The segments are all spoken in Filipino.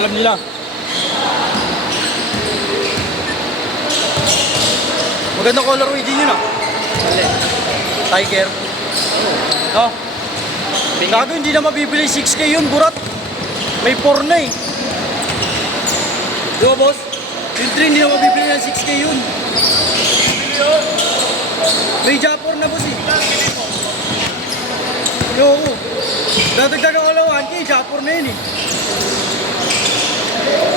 alam nila. Magandang colorway din yun ah. Tiger. No? Gago, hindi na mabibili 6K yun, burat. May 4 na eh. Di ba, boss? Yung 3 hindi na mabibili ng 6K yun. May Japor na, boss eh. Yo, dadagdagan ko lang 1K, Japor na yun eh.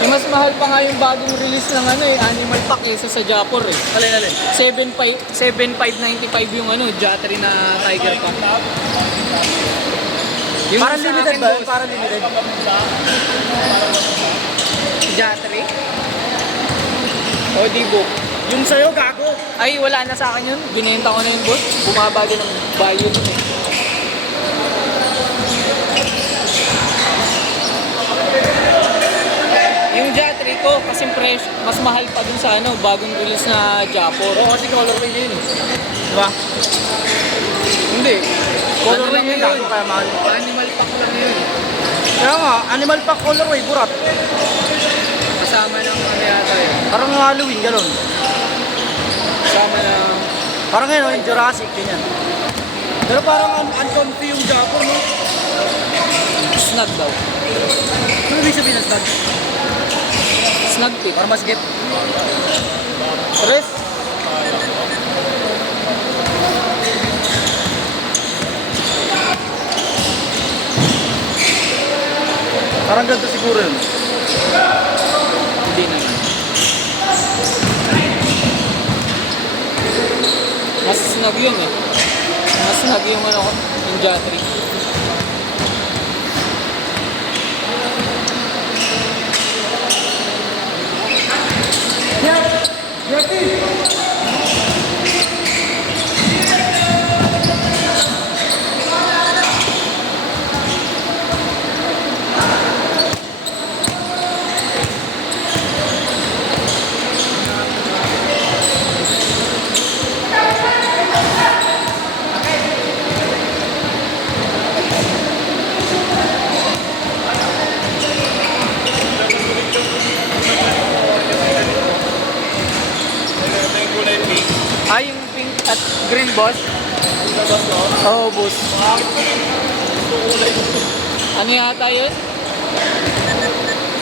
Yung mas mahal pa nga yung bagong release ng Animal Pack kaysa sa Japor eh. Alin. 7,595 yung Jatri na Tiger Pack. Yung Parang sa limited akin, ba? boss, Parang limited. Jatri? O di book. Yung sa'yo, gago. Ay, wala na sa akin yun. Binenta ko na yun, boss. Bumaba din ang value dun eh. Yung Jatri ko, kasi presyo, mas mahal pa dun sa bagong release na Japor. Oo, kasi colorway na yun eh. Diba? Hindi. Colorway Ano yun, lang gago kaya mahal. Animal Pack lang yun. Kaya nga, animal pack colorway, burat. Kasama ng yata yun. Parang Halloween, gano'n. Kasama ng... Parang ngayon, yung Jurassic, ganyan. Pero parang uncomfy yung Japor, no? Snug daw. Ano ibig sabihin ng snug? Snug fit. Para mas get. Tres? Parang ganito siguro yun. Hindi naman. Mas snug yun eh. Mas snug yung yung Jatri. Ah, yung pink at green, boss? Oo, boss. Ano yata yun?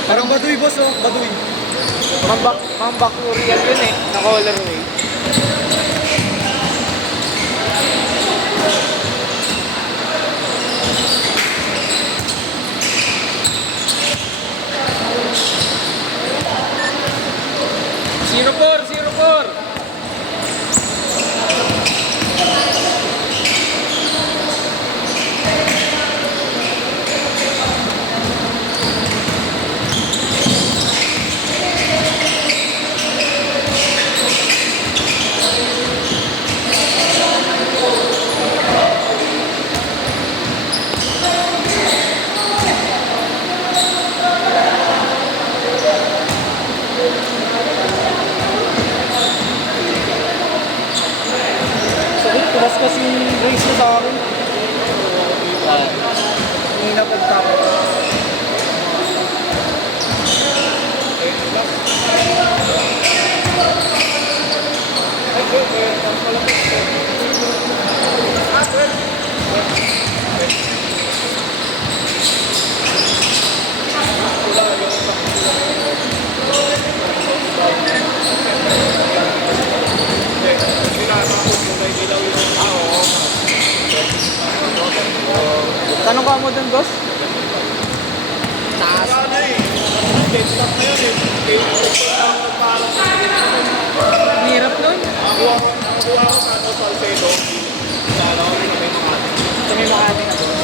Parang baduy, boss, oh. Baduy. Mambakurial yun eh, na colorway. Zero four. Sabi, tumas kasi race na sa akin. Ah, Hindi na pagtapos. tanong ka mo dun, boss? Taas. Ang hirap nun. Sa may Makati na doon.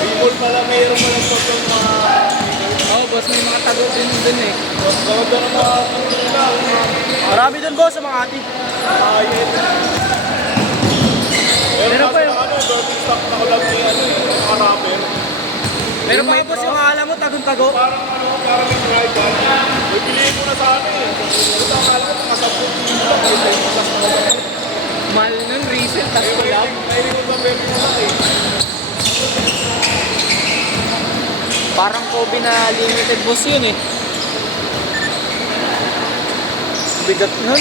Oo, boss, may mga tago din dun eh. Marami dun, boss, sa mga ati. Meron pa yung... Meron pa yung boss yung akala mo, tagong-tago. Mahal nun, resale, tas collab. Parang Kobe na limited boss yun eh. Bigat nun.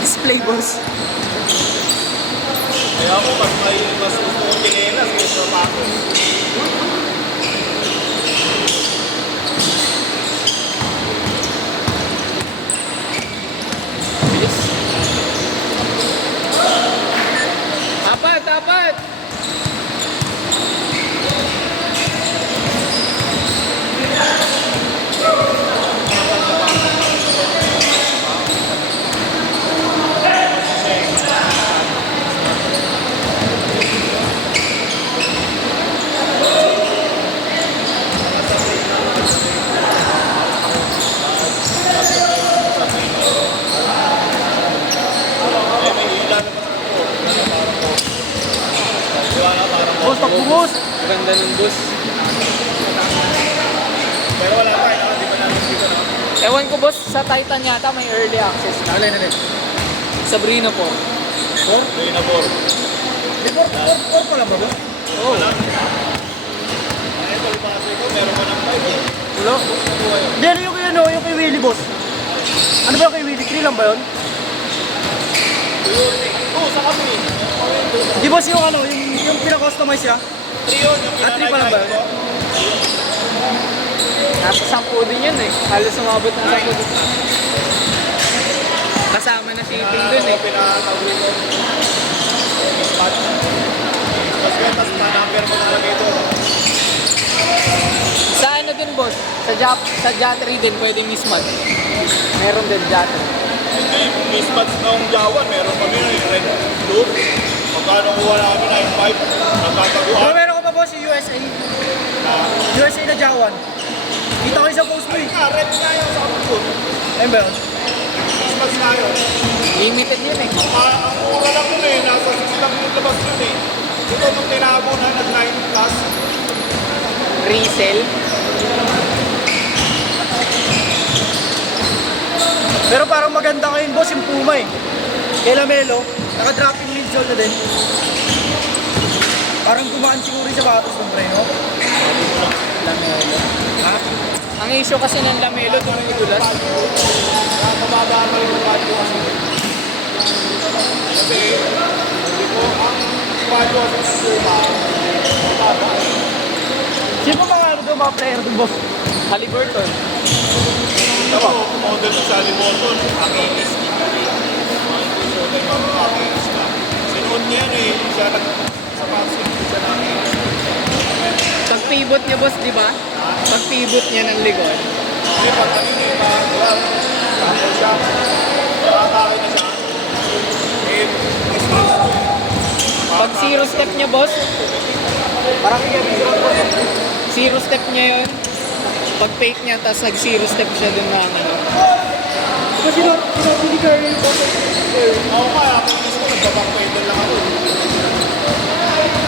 Display boss. Kaya ako, mas gusto ko tinelas kaysa sapatos. Bilis. Apat, apat. Boss, takbo boss. Ganda ng bus. Pero wala pa, hindi pa namin dito na. Ewan ko boss, sa Titan yata may early access na. Alay na din. Sa Brino po. Hindi na ball. Di, 4 pa lang ba boss? Oh. Ito, ipasay ko, meron ka ng 5 eh. Wala. Hindi, ano yung kay ano, yung kay Willie boss? Ano ba yung kay Willie? 3 lang ba yun? Oo, sa kami. Di boss yung ano, yung pina-customize siya? 3 yun, yung Ah, 3 pa lang ba yun? Nasa 10 din yun eh. Halos umabot ng 10. Kasama na shipping dun eh. Pinatawin ko. Mismatch. Tapos kaya, tapos na-number mo talaga ito. Sa ano din boss? Sa Jattery din pwede mismatch. Meron din Jattery. Hindi, mismatch ng Jawan, meron kami yung red blue. Magkano kuha namin, 9.5. Pero Nagkataguan. meron ko pa boss yung USA. USA na Jawan. Kita ko yung sa post mo eh. Red nga yun sa kapatid. Ayun ba yun? Mismatch nga yun. Limited yun eh. Ang mura lang yun eh, nasa 6 lang yung labas yun eh. Ito nung tinago na nag-9 plus. Resell. Pero parang maganda ngayon boss yung Puma eh. Kay Lamelo, naka-dropping midsole na din. Parang gumaan siguro yung sapatos ng pre, no? Lamelo. Ha? Ang issue kasi ng Lamelo, tumutulas. Nakababa pa rin yung value kasi. Kasi, hindi ko ang value kasi sa Puma, mababa. Sino ba mga ano doon, mga player doon boss? Halliburton. Ito, model sa Liboton, Akinis. Ito yung mga Akinis na. Sinuot niya yan eh, siya sa passing, siya na Akinis. Pag pivot niya boss, di ba? Pag pivot niya ng likod. Hindi, pag kanina yung mga grab, tapos siya, nakakakit na siya. Eh, mismatch ko eh. Pag zero step niya boss, Parang kaya zero step niya yun. Pag fake niya, tapos nag zero step siya dun na ano. Kasi hindi ka rin boss. Ako nga, Akinis ko, nagbaback-pedal lang ako.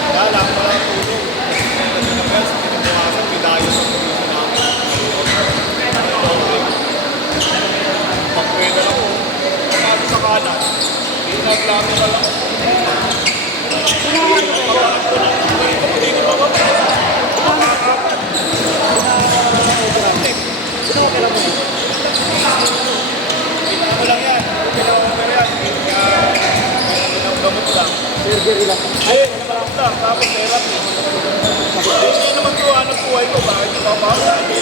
Kaya lang, parang tulong. Kasi na best, pinabukasan, bidayo sa position namin. Back-pedal ako. Kasi sa kanan, hindi nag-lateral ako. Ano lang yan, pinaka-over yan. Gamot lang. Surgery lang. Ay, gamot lang, tapos therapy. Hindi naman ito, hanap buhay ko, bakit ito pa ako sa ko?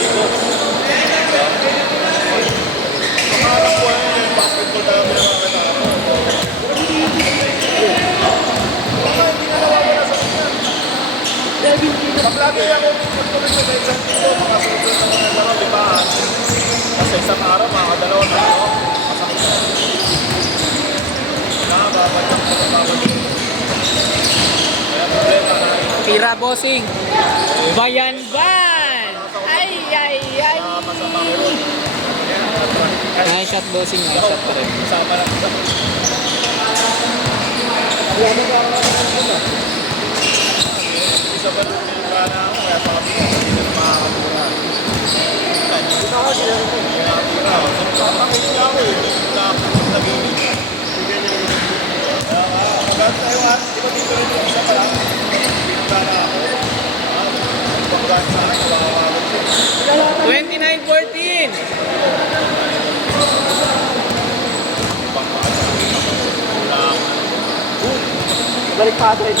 Ang hanap buhay ko yung basketball talaga pinakakita ako. Baka hindi na nawawala sa kanya. Pag lagi ako magtuloy sa isang tito, makasunod sa mga laro, di ba? Kasi isang araw, makakadalawa na ako. Masakit na. Nakababalik ko sa babalik. Kaya problema na rin. Tira bossing. Bayan Van! Ay, ay, ay! Masama ko ron. Nice shot bossing, nice shot pa rin. Kasama lang sa isa ba rin yung gana ako, kaya sabi ko, hindi na makakapura. Ito ako, sila rin ko. Nakatira ako. Nakakit niya ako eh. Nakakit na gilid. Maganda tayo ha. Di ba dito rin yung isa pala? Pinagana ako. Pagkaan sa akin, nakakagod siya. Balik pa rin.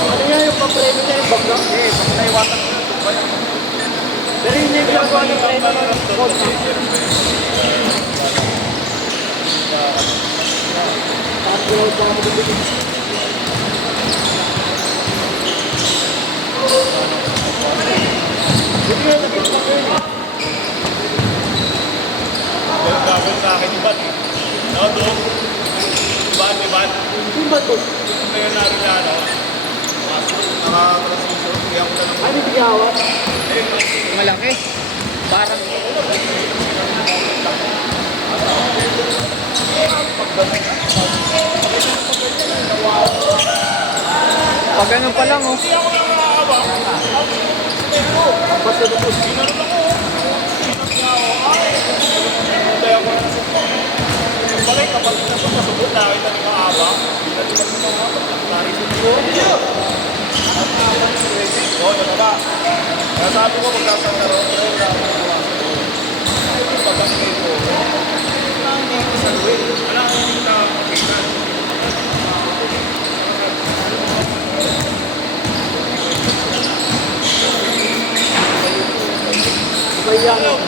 Ano nga yung papreno niya yung bagla? Eh, pag naiwasan ko na ito, wala. Pero yun yung ginagawa ng preno ng Honda. Ganun gagawin sa akin, iban eh. No, doon. Iban. Yung ba ito? Ngayon namin na ano. Naka-transition. Kaya ko na lang. Ano yung bigawa? Malaki. Parang pag ganun pa lang, oh. Hindi ako nakakawa. Basta ito. Ginano lang ako. Kaya ko na sa bagay kapag napasubot na kita ng maawa, hindi na nila ng maawa. Narisip ko. Oo, na ba? Kaya sabi ko magkasangaro, pero wala akong nawasan ko. Pagkakit ko, hindi ko sa luwin. Wala akong hindi na kapitan.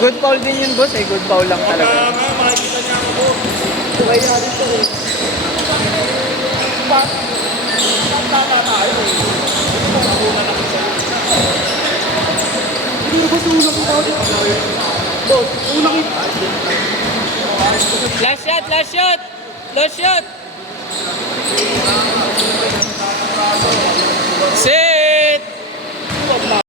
Good foul din yun, boss. Eh, good foul lang Kaya talaga. nga, makikita niya ako. Kaya dito eh. Tama tayo eh. Una na kita. Hindi ba ito unang kita ulit? Boss, unang kita. Last shot, last shot! Last shot! Six!